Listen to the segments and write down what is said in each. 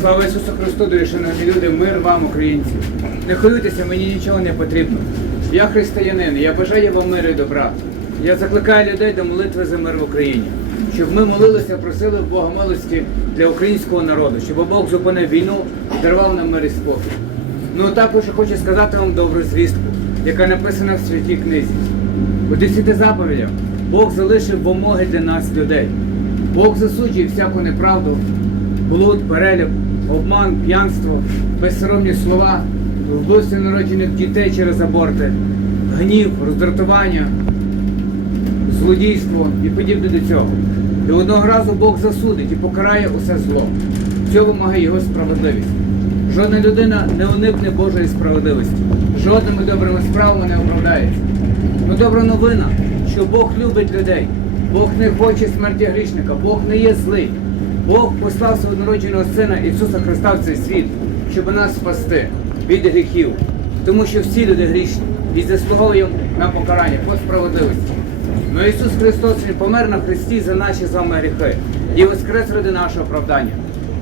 Слава Ісусу Христу, дорішенові люди, мир вам, українці. Не хвилюйтеся, мені нічого не потрібно. Я християнин, я бажаю вам миру і добра. Я закликаю людей до молитви за мир в Україні щоб ми молилися, просили в Бога милості для українського народу, щоб Бог зупинив війну дарував нам мир і спокій. Ну також я хочу сказати вам добру звістку, яка написана в святій книзі. У десяти заповідях Бог залишив вимоги для нас, людей. Бог засуджує всяку неправду, блуд, перелюб, обман, п'янство, безсоромні слова, вбивство народжених дітей через аборти, гнів, роздратування, злодійство і подібне до цього. І одного разу Бог засудить і покарає усе зло. Цього вимагає його справедливість. Жодна людина не уникне Божої справедливості. Жодними добрими справами не оправдається. Ну добра новина, що Бог любить людей. Бог не хоче смерті грішника, Бог не є злий. Бог послав свого народженого Сина Ісуса Христа в цей світ, щоб нас спасти від гріхів. Тому що всі люди грішні і заслуговуємо на покарання по справедливості. Но Ісус Христос Він помер на Христі за наші з вами гріхи і воскрес ради нашого оправдання.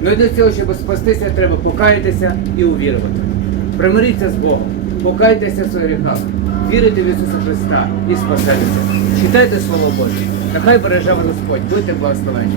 Ну і для цього, щоб спастися, треба покаятися і увірувати. Примиріться з Богом, покайтеся в своїх гріхах, вірите в Ісуса Христа і спасетеся. Читайте Слово Боже. Нехай береже вас Господь, будьте благословені.